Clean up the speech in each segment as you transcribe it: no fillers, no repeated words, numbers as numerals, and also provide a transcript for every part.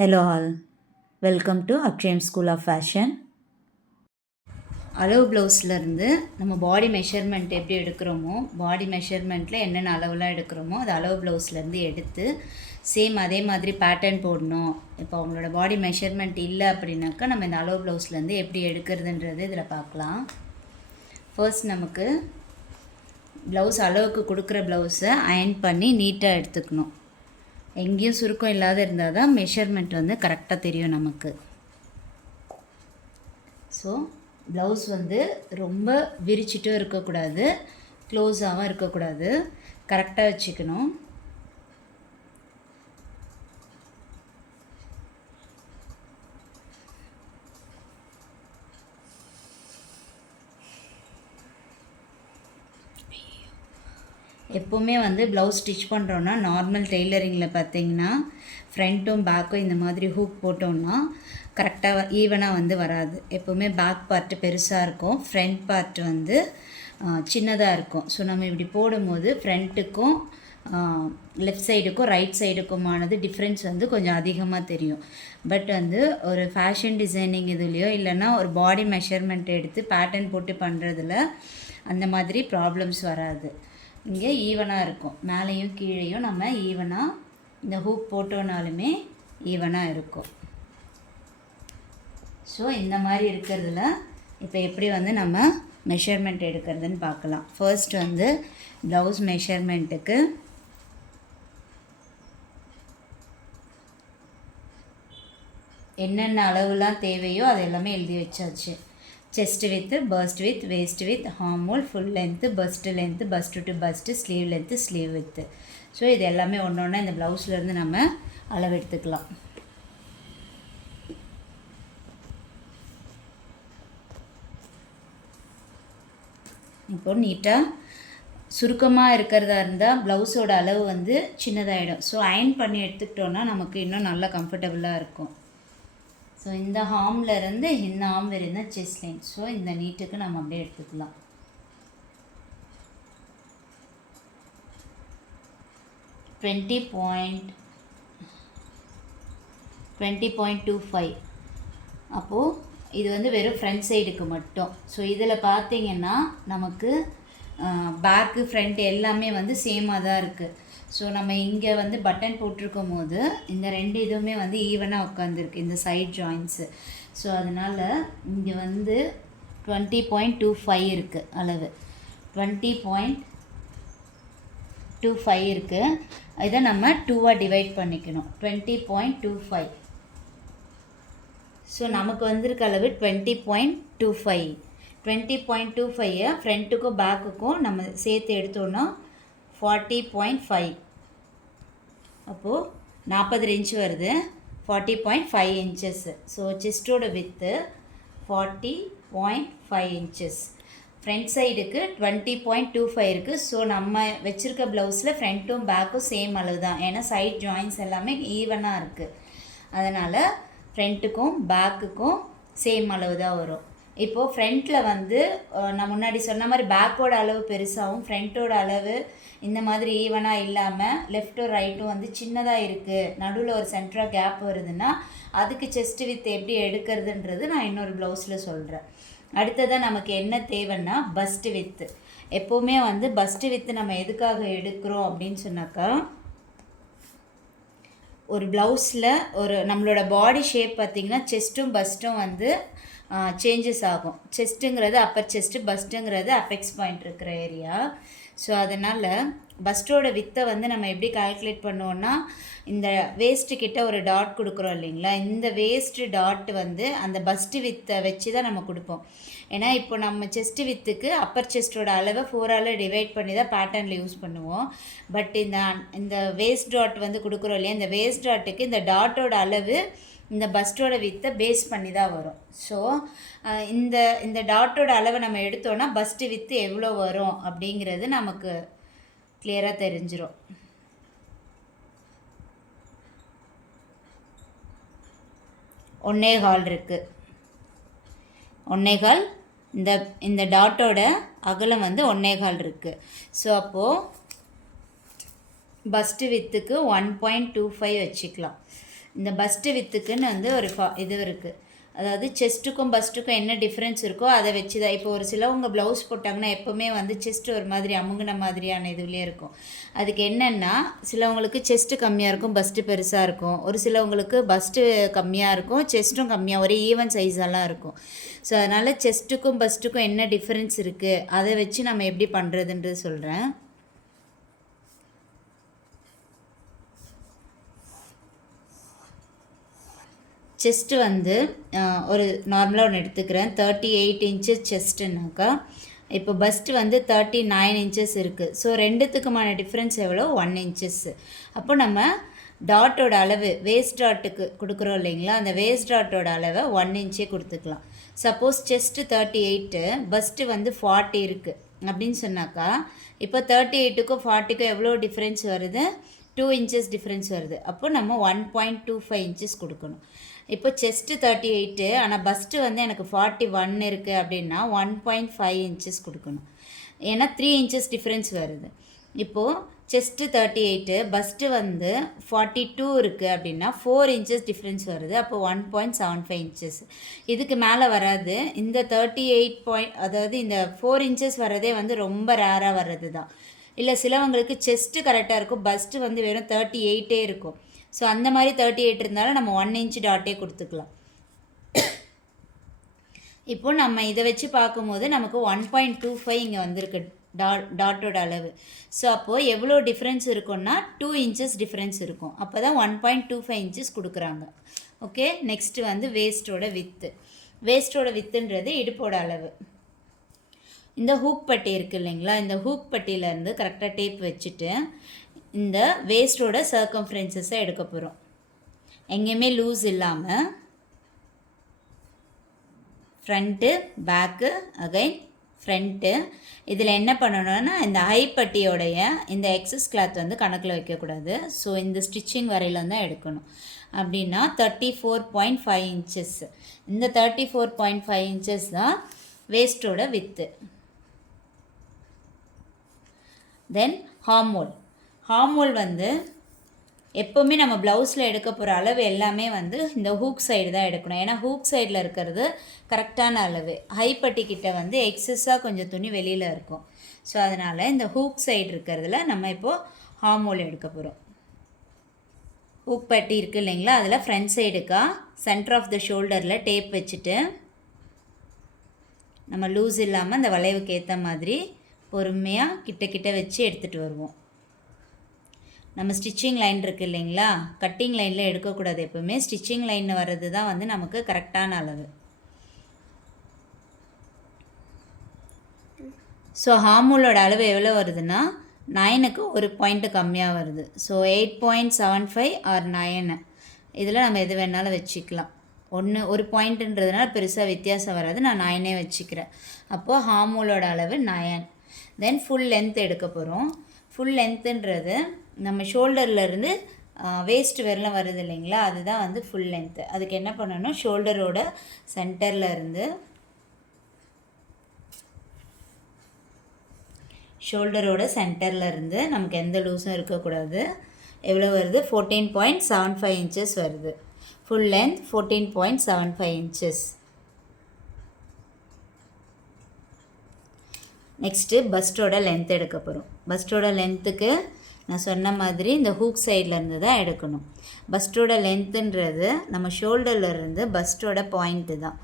Hello all, welcome to Akshayam School of Fashion. அளவு ப்ளவுஸ்லேருந்து நம்ம பாடி measurement எப்படி எடுக்கிறோமோ, பாடி மெஷர்மெண்ட்டில் என்னென்ன அளவுலாம் எடுக்கிறோமோ அது அளவு ப்ளவுஸ்லேருந்து எடுத்து சேம் அதே மாதிரி பேட்டர்ன் போடணும். இப்போ அவங்களோட பாடி மெஷர்மெண்ட் இல்லை அப்படின்னாக்கா நம்ம இந்த அளவு ப்ளவுஸ்லேருந்து எப்படி எடுக்கிறதுன்றது இதில் பார்க்கலாம். ஃபர்ஸ்ட் நமக்கு ப்ளவுஸ் அளவுக்கு கொடுக்குற ப்ளவுஸை அயர்ன் பண்ணி நீட்டாக எடுத்துக்கணும். எங்கேயும் சுருக்கம் இல்லாத இருந்தால் தான் மெஷர்மெண்ட் வந்து கரெக்டாக தெரியும் நமக்கு. ஸோ ப்ளவுஸ் வந்து ரொம்ப விரிச்சிட்டும் இருக்கக்கூடாது, க்ளோஸாகவும் இருக்கக்கூடாது, கரெக்டாக வச்சுக்கணும். எப்போவுமே வந்து ப்ளவுஸ் ஸ்டிச் பண்ணுறோன்னா நார்மல் டெய்லரிங்கில் பார்த்தீங்கன்னா ஃப்ரண்ட்டும் பேக்கும் இந்த மாதிரி ஹூக் போட்டோம்னா கரெக்டாக ஈவனாக வந்து வராது. எப்போவுமே பேக் பார்ட்டு பெருசாக இருக்கும், ஃப்ரண்ட் பார்ட் வந்து சின்னதாக இருக்கும். ஸோ நம்ம இப்படி போடும்போது ஃப்ரண்ட்டுக்கும் லெஃப்ட் சைடுக்கும் ரைட் சைடுக்குமானது டிஃப்ரென்ஸ் வந்து கொஞ்சம் அதிகமாக தெரியும். பட் வந்து ஒரு ஃபேஷன் டிசைனிங் இதுலேயோ இல்லைன்னா ஒரு பாடி மெஷர்மெண்ட் எடுத்து பேட்டர்ன் போட்டு பண்ணுறதுல அந்த மாதிரி ப்ராப்ளம்ஸ் வராது. இங்கே ஈவனாக இருக்கும், மேலேயும் கீழேயும் நம்ம ஈவனாக இந்த ஹூக் போட்டோனாலுமே ஈவனாக இருக்கும். ஸோ இந்த மாதிரி இருக்கிறதுல இப்போ எப்படி வந்து நம்ம மெஷர்மெண்ட் எடுக்கிறதுன்னு பார்க்கலாம். ஃபர்ஸ்ட் வந்து ப்ளவுஸ் மெஷர்மெண்ட்டுக்கு என்னென்ன அளவுலாம் தேவையோ அது எல்லாமே எழுதி வச்சாச்சு. Chest width, bust width, waist width, armhole, full length, bust length, bust to bust, sleeve length, sleeve width. So இது எல்லாமே ஒன்று ஒன்றா இந்த ப்ளவுஸ்லேருந்து நம்ம அளவு எடுத்துக்கலாம். இப்போ நீட்டாக சுருக்கமாக இருக்கிறதா இருந்தால் ப்ளவுஸோட அளவு வந்து சின்னதாகிடும். ஸோ அயர்ன் பண்ணி எடுத்துக்கிட்டோன்னா நமக்கு இன்னும் நல்லா கம்ஃபர்டபுளாக இருக்கும். ஸோ இந்த ஹார்ம்லேருந்து இந்த ஹார்ம் வரையும் தான் செஸ்ட் லைன். ஸோ இந்த நீட்டுக்கு நம்ம அப்படியே எடுத்துக்கலாம். $20.25. அப்போது இது வந்து வெறும் ஃப்ரண்ட் சைடுக்கு மட்டும். ஸோ இதில் பார்த்திங்கன்னா நமக்கு பேக்கு ஃப்ரண்ட் எல்லாமே வந்து சேமாக தான் இருக்குது. ஸோ நம்ம இங்கே வந்து பட்டன் போட்டிருக்கும் போது இந்த ரெண்டு இதுவுமே வந்து ஈவனாக உட்காந்துருக்கு, இந்த சைட் ஜாயின்ஸு. ஸோ அதனால் இங்கே வந்து 20.25 இருக்குது அளவு, 20.25 இருக்குது. இதை நம்ம 2ஆக டிவைட் பண்ணிக்கணும். 20.25. ஸோ நமக்கு வந்திருக்க அளவு 20.25. 20.25 ஃப்ரண்ட்டுக்கும் பேக்குக்கும் நம்ம சேர்த்து எடுத்தோன்னா 40.5. அப்போது 40 இன்ச் வருது, 40.5 inches. So செஸ்டோட with 40.5 inches. Front சைடுக்கு 20.25 இருக்குது. ஸோ நம்ம வச்சுருக்க ப்ளவுஸில் ஃப்ரண்ட்டும் பேக்கும் சேம் அளவு தான், ஏன்னா சைட் ஜாயின்ஸ் எல்லாமே ஈவனாக இருக்குது. அதனால் ஃப்ரண்ட்டுக்கும் பேக்குக்கும் சேம் அளவு தான் வரும். இப்போது ஃப்ரண்ட்டில் வந்து நான் முன்னாடி சொன்ன மாதிரி பேக்கோட அளவு பெருசாகவும் ஃப்ரண்ட்டோட அளவு இந்த மாதிரி ஈவனாக இல்லாமல் லெஃப்ட்டும் ரைட்டும் வந்து சின்னதாக இருக்குது, நடுவில் ஒரு சென்டராக கேப் வருதுன்னா அதுக்கு செஸ்ட் வித் எப்படி எடுக்கிறதுன்றது நான் இன்னொரு ப்ளவுஸில் சொல்கிறேன். அடுத்ததாக நமக்கு என்ன தேவைன்னா பஸ்ட் வித்து. எப்போவுமே வந்து பஸ்ட் வித்து நம்ம எதுக்காக எடுக்கிறோம் அப்படின்னு சொன்னாக்கா, ஒரு ப்ளவுஸில் ஒரு நம்மளோட பாடி ஷேப் பார்த்திங்கன்னா செஸ்ட்டும் பஸ்ட்டும் வந்து சேஞ்சஸ் ஆகும். செஸ்ட்டுங்கிறது அப்பர் செஸ்ட்டு, பஸ்ட்டுங்கிறது அப்பெக்ஸ் பாயிண்ட் இருக்கிற ஏரியா. ஸோ அதனால் பஸ்ட்டோட வித்தை வந்து நம்ம எப்படி கால்குலேட் பண்ணுவோன்னா, இந்த வேஸ்ட்டு கிட்ட ஒரு டாட் கொடுக்குறோம் இல்லைங்களா, இந்த வேஸ்ட்டு டாட் வந்து அந்த பஸ்ட்டு வித்தை வச்சு தான் நம்ம கொடுப்போம். ஏன்னா இப்போ நம்ம செஸ்ட்டு வித்துக்கு அப்பர் செஸ்ட்டோட அளவை 4ஆல் டிவைட் பண்ணி தான் பேட்டர்னில் யூஸ் பண்ணுவோம். பட் இந்த வேஸ்ட் டாட் வந்து கொடுக்குறோம் இல்லையா, இந்த வேஸ்ட் டாட்டுக்கு இந்த டாட்டோட அளவு இந்த பஸ்ட்டோட வித்தை பேஸ் பண்ணி தான் வரும். ஸோ இந்த டாட்டோட அளவை நம்ம எடுத்தோன்னா பஸ்ட்டு வித்து எவ்வளோ வரும் அப்படிங்கிறது நமக்கு கிளியராக தெரிஞ்சிடும். ஒன்னே கால் இருக்குது, ஒன்னே கால். இந்த டாட்டோட அகலம் வந்து ஒன்னே கால் இருக்குது. ஸோ அப்போது பஸ்ட்டு வித்துக்கு 1.25 வச்சுக்கலாம். இந்த பஸ்ட்டு வித்துக்குன்னு வந்து ஒரு இது இருக்குது. அதாவது செஸ்ட்டுக்கும் பஸ்ட்டுக்கும் என்ன டிஃப்ரென்ஸ் இருக்கோ அதை வச்சு தான். இப்போ ஒரு சிலவங்க ப்ளவுஸ் போட்டாங்கன்னா எப்போவுமே வந்து செஸ்ட்டு ஒரு மாதிரி அமுங்கின மாதிரியான இதுலேயே இருக்கும். அதுக்கு என்னென்னா, சிலவங்களுக்கு செஸ்ட்டு கம்மியாக இருக்கும், பஸ்ட்டு பெருசாக இருக்கும். ஒரு சிலவங்களுக்கு பஸ்ட்டு கம்மியாக இருக்கும், செஸ்ட்டும் கம்மியாக, ஒரே ஈவன் சைஸெல்லாம் இருக்கும். ஸோ அதனால் செஸ்ட்டுக்கும் பஸ்ட்டுக்கும் என்ன டிஃப்ரென்ஸ் இருக்குது அதை வச்சு நம்ம எப்படி பண்ணுறதுன்றது சொல்கிறேன். செஸ்ட்டு வந்து ஒரு நார்மலாக ஒன்று எடுத்துக்கிறேன். 38 இன்ச்சஸ் செஸ்ட்டுனாக்கா, இப்போ பஸ்ட்டு வந்து 39 இன்ச்சஸ் இருக்குது. ஸோ ரெண்டுத்துக்குமான டிஃப்ரென்ஸ் எவ்வளோ? 1 இன்ச்சஸ். அப்போ நம்ம டாட்டோட அளவு வேஸ்ட் டாட்டுக்கு கொடுக்குறோம் இல்லைங்களா, அந்த வேஸ்ட் டாட்டோட அளவை 1 இன்ச்சே கொடுத்துக்கலாம். சப்போஸ் செஸ்ட்டு 38, பஸ்ட்டு வந்து 40 இருக்குது அப்படின்னு சொன்னாக்கா, இப்போ 38க்கும் 40க்கும் எவ்வளோ டிஃப்ரென்ஸ் வருது? 2 இன்ச்சஸ் டிஃப்ரென்ஸ் வருது. அப்போ நம்ம 1.25 இன்ச்சஸ் கொடுக்கணும். இப்போ செஸ்ட்டு 38 ஆனால் பஸ்ட்டு வந்து எனக்கு 41 இருக்குது அப்படின்னா 1.5 இன்ச்சஸ் கொடுக்கணும். ஏன்னா 3 இன்ச்சஸ் டிஃப்ரென்ஸ் வருது. இப்போது செஸ்ட்டு 38, பஸ்ட்டு வந்து 42 இருக்குது அப்படின்னா 4 இன்ச்சஸ் டிஃப்ரென்ஸ் வருது. அப்போ 1.75 இன்ச்சஸ். இதுக்கு மேலே வராது. இந்த 38 அதாவது இந்த 4 இன்ச்சஸ் வர்றதே வந்து ரொம்ப ரேராக வர்றது தான். இல்லை சிலவங்களுக்கு செஸ்ட்டு கரெக்டாக இருக்கும், பஸ்ட்டு வந்து வெறும் 38 இருக்கும். ஸோ அந்த மாதிரி 38 இருந்தாலும் நம்ம 1 இன்ச் டாட்டே கொடுத்துக்கலாம். இப்போ நம்ம இதை வச்சு பார்க்கும்போது நமக்கு 1.25 இங்கே வந்திருக்கு டாட்டோட அளவு. ஸோ அப்போது எவ்வளோ டிஃப்ரென்ஸ் இருக்குன்னா 2 இன்ச்சஸ் டிஃப்ரென்ஸ் இருக்கும். அப்போ தான் 1.25 இன்ச்சஸ் கொடுக்குறாங்க. ஓகே, நெக்ஸ்ட்டு வந்து வேஸ்ட்டோட வித்து. வேஸ்ட்டோட வித்துன்றது இடுப்போட அளவு. இந்த ஹூக் பட்டி இருக்குது இல்லைங்களா, இந்த ஹூக் பட்டியிலேருந்து கரெக்டாக டேப் வச்சுட்டு இந்த வேஸ்ட்டோட சர்க்கம்ஃபரன்சஸை எடுக்க போகிறோம். எங்கேயுமே லூஸ் இல்லாமல் ஃப்ரண்ட்டு பேக்கு அகைன் ஃப்ரண்ட்டு. இதில் என்ன பண்ணணும்னா, இந்த ஐப்பட்டியோடைய இந்த எக்ஸஸ் கிளாத் வந்து கணக்கில் வைக்கக்கூடாது. ஸோ இந்த ஸ்டிச்சிங் வரையில் தான் எடுக்கணும். அப்படின்னா 34.5 இன்ச்சஸ். இந்த 34.5 இன்ச்சஸ் தான் வேஸ்ட்டோட வித்து. Then hormone. ஹார்மோல் வந்து எப்போவுமே நம்ம ப்ளவுஸில் எடுக்க போகிற அளவு எல்லாமே வந்து இந்த ஹூக் சைடு தான் எடுக்கணும். ஏன்னா ஹூக் சைடில் இருக்கிறது கரெக்டான அளவு. ஹைப்பட்டிக்கிட்ட வந்து எக்ஸஸாக கொஞ்சம் துணி வெளியில் இருக்கும். ஸோ அதனால் இந்த ஹூக் சைடு இருக்கிறதுல நம்ம இப்போது ஹார்மோல் எடுக்க போகிறோம். ஹூக் பட்டி இருக்குது இல்லைங்களா, அதில் ஃப்ரண்ட் சைடுக்கா சென்டர் ஆஃப் த ஷோல்டரில் டேப் வச்சுட்டு நம்ம லூஸ் இல்லாமல் அந்த வளைவுக்கு ஏற்ற மாதிரி பொறுமையாக கிட்ட வச்சு எடுத்துகிட்டு வருவோம். நம்ம ஸ்டிச்சிங் லைன் இருக்குது இல்லைங்களா, கட்டிங் லைனில் எடுக்கக்கூடாது. எப்போவுமே ஸ்டிச்சிங் லைனில் வர்றது தான் வந்து நமக்கு கரெக்டான அளவு. ஸோ ஹார்மோலோட அளவு எவ்வளோ வருதுன்னா 9க்கு ஒரு பாயிண்ட்டு கம்மியாக வருது. So 8.75 or 9. இதில் நம்ம எது வேணாலும் வச்சுக்கலாம். ஒரு பாயிண்ட்டுன்றதுனால பெருசாக வித்தியாசம் வராது. நான் 9 வச்சுக்கிறேன். அப்போது ஹார்மோலோட அளவு 9. தென் ஃபுல் லென்த் எடுக்க போகிறோம். ஃபுல் லென்த்துன்றது நம்ம ஷோல்டர்லேருந்து வேஸ்ட் வரலாம் வருது இல்லைங்களா, அதுதான் வந்து ஃபுல் லென்த்து. அதுக்கு என்ன பண்ணணும், ஷோல்டரோட சென்டரில் இருந்து நமக்கு எந்த லூஸும் இருக்கக்கூடாது. எவ்வளோ வருது? 14.75 இன்ச்சஸ் வருது. Full length 14.75 inches. நெக்ஸ்ட்டு பஸ்ட்டோட லென்த் எடுக்க போகிறோம். பஸ்ட்டோட லென்த்துக்கு நான் சொன்ன மாதிரி இந்த ஹூக் சைட்லேருந்து தான் எடுக்கணும். பஸ்ட்டோட லென்த்துன்றது நம்ம ஷோல்டர்லேருந்து பஸ்ட்டோட பாயிண்ட்டு தான்.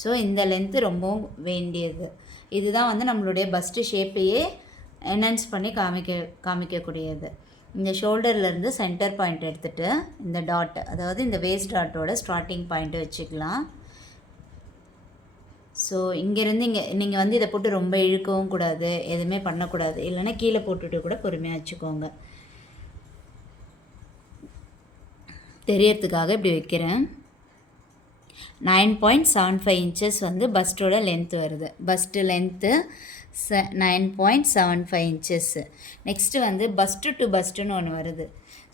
ஸோ இந்த லென்த்து ரொம்பவும் வேண்டியது. இதுதான் வந்து நம்மளுடைய பஸ்ட்டு ஷேப்பையே என்ஹான்ஸ் பண்ணி காமிக்கக்கூடியது. இந்த ஷோல்டர்லேருந்து சென்டர் பாயிண்ட் எடுத்துகிட்டு இந்த டாட், அதாவது இந்த வேஸ்ட் டாட்டோட ஸ்டார்டிங் பாயிண்ட்டு வச்சுக்கலாம். ஸோ இங்கேருந்து நீங்கள் வந்து இதை போட்டு ரொம்ப இழுக்கவும் கூடாது, எதுவுமே பண்ணக்கூடாது. இல்லைன்னா கீழே போட்டுட்டு கூட பொறுமையாக வச்சுக்கோங்க. தெரியறதுக்காக இப்படி வைக்கிறேன். 9.75 இன்ச்சஸ் வந்து பஸ்ட்டோட லென்த் வருது. First length 9.75 inches. நெக்ஸ்ட்டு வந்து பஸ்ட்டு டு பஸ்ட்டுன்னு ஒன்று வருது.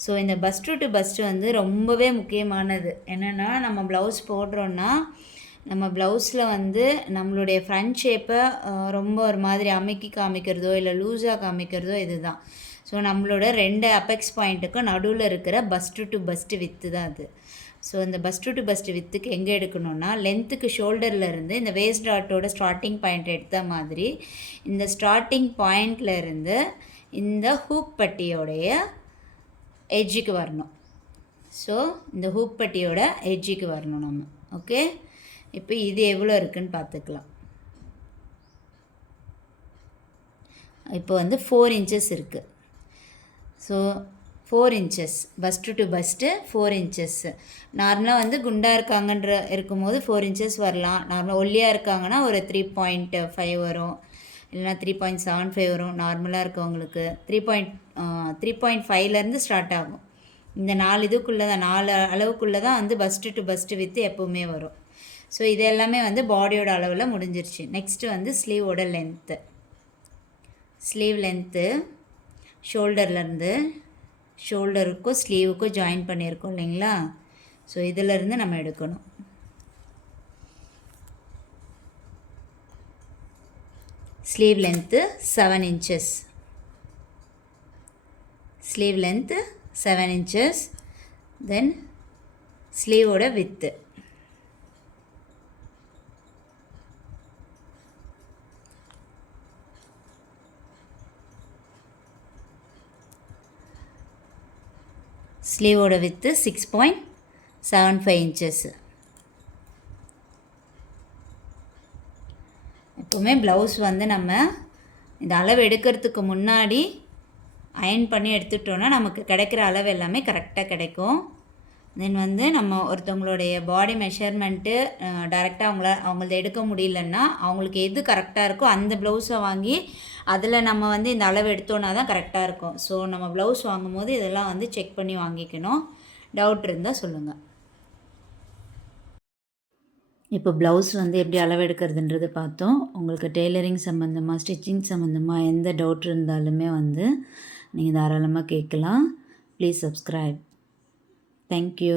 ஸோ இந்த பஸ்ட்டு டு பஸ்ட்டு வந்து ரொம்பவே முக்கியமானது. என்னென்னா, நம்ம ப்ளவுஸ் போடுறோன்னா நம்ம ப்ளவுஸில் வந்து நம்மளுடைய ஃப்ரண்ட் ஷேப்பை ரொம்ப ஒரு மாதிரி அமுக்கி காமிக்கிறதோ இல்லை லூஸாக காமிக்கிறதோ இதுதான். ஸோ நம்மளோட 2 அப்பெக்ஸ் பாயிண்ட்டுக்கும் நடுவில் இருக்கிற பஸ்ட்டு டு பஸ்ட்டு வித்து தான் அது. ஸோ இந்த பஸ்ட்டு டு பஸ்ட்டு வித்துக்கு எங்கே எடுக்கணும்னா லென்த்துக்கு ஷோல்டர்லேருந்து இந்த வேஸ்ட் டாட்டோட ஸ்டார்டிங் பாயிண்ட் எடுத்த மாதிரி இந்த ஸ்டார்டிங் பாயிண்ட்லேருந்து இந்த ஹூக் பட்டியோடைய எட்ஜுக்கு வரணும். ஸோ இந்த ஹூக் பட்டியோட எட்ஜுக்கு வரணும் நம்ம. ஓகே, இப்போ இது எவ்வளோ இருக்குதுன்னு பார்த்துக்கலாம். இப்போ வந்து 4 inches இருக்குது. So 4 inches first to first 4 inches. நார்மலாக வந்து குண்டாக இருக்காங்கன்ற இருக்கும்போது 4 inches வரலாம். நார்மலாக ஒல்லியாக இருக்காங்கன்னா ஒரு 3.5 வரும், இல்லைனா 3.75 வரும். நார்மலாக இருக்கவங்களுக்கு 3.5லேருந்து ஸ்டார்ட் ஆகும். இந்த 4 இதுக்குள்ளே தான் 4 அளவுக்குள்ளே தான் வந்து பஸ்ட்டு டு பஸ்ட்டு வித்து எப்போவுமே வரும். ஸோ இது எல்லாமே வந்து பாடியோட அளவில் முடிஞ்சிருச்சு. நெக்ஸ்ட்டு வந்து ஸ்லீவோட லென்த்து. ஸ்லீவ் லென்த்து ஷோல்டர்லேருந்து ஷோல்டருக்கும் ஸ்லீவுக்கும் ஜாயின் பண்ணியிருக்கோம் இல்லைங்களா? ஸோ இதிலேருந்து நம்ம எடுக்கணும். Sleeve length 7 inches. Sleeve length 7 inches. தென் ஸ்லீவோட வித்து ஸ்லீவோட வித்து 6.75 inches. எப்போவுமே ப்ளவுஸ் வந்து நம்ம இந்த அளவு எடுக்கிறதுக்கு முன்னாடி அயன் பண்ணி எடுத்துட்டோன்னா நமக்கு கிடைக்கிற அளவு எல்லாமே கரெக்டாக கிடைக்கும். தென் வந்து நம்ம ஒருத்தவங்களுடைய பாடி மெஷர்மெண்ட்டு டைரெக்டாக அவங்களது எடுக்க முடியலன்னா அவங்களுக்கு எது கரெக்டாக இருக்கோ அந்த ப்ளவுஸை வாங்கி அதில் நம்ம வந்து இந்த அளவு எடுத்தோன்னா தான் கரெக்டாக இருக்கும். ஸோ நம்ம ப்ளவுஸ் வாங்கும்போது இதெல்லாம் வந்து செக் பண்ணி வாங்கிக்கணும். டவுட் இருந்தால் சொல்லுங்கள். இப்போ ப்ளவுஸ் வந்து எப்படி அளவு எடுக்கிறதுன்றது பார்த்தோம். உங்களுக்கு டெய்லரிங் சம்மந்தமாக, ஸ்டிச்சிங் சம்மந்தமாக எந்த டவுட் இருந்தாலுமே வந்து நீங்கள் தாராளமாக கேட்கலாம். Please subscribe. தேங்க்யூ.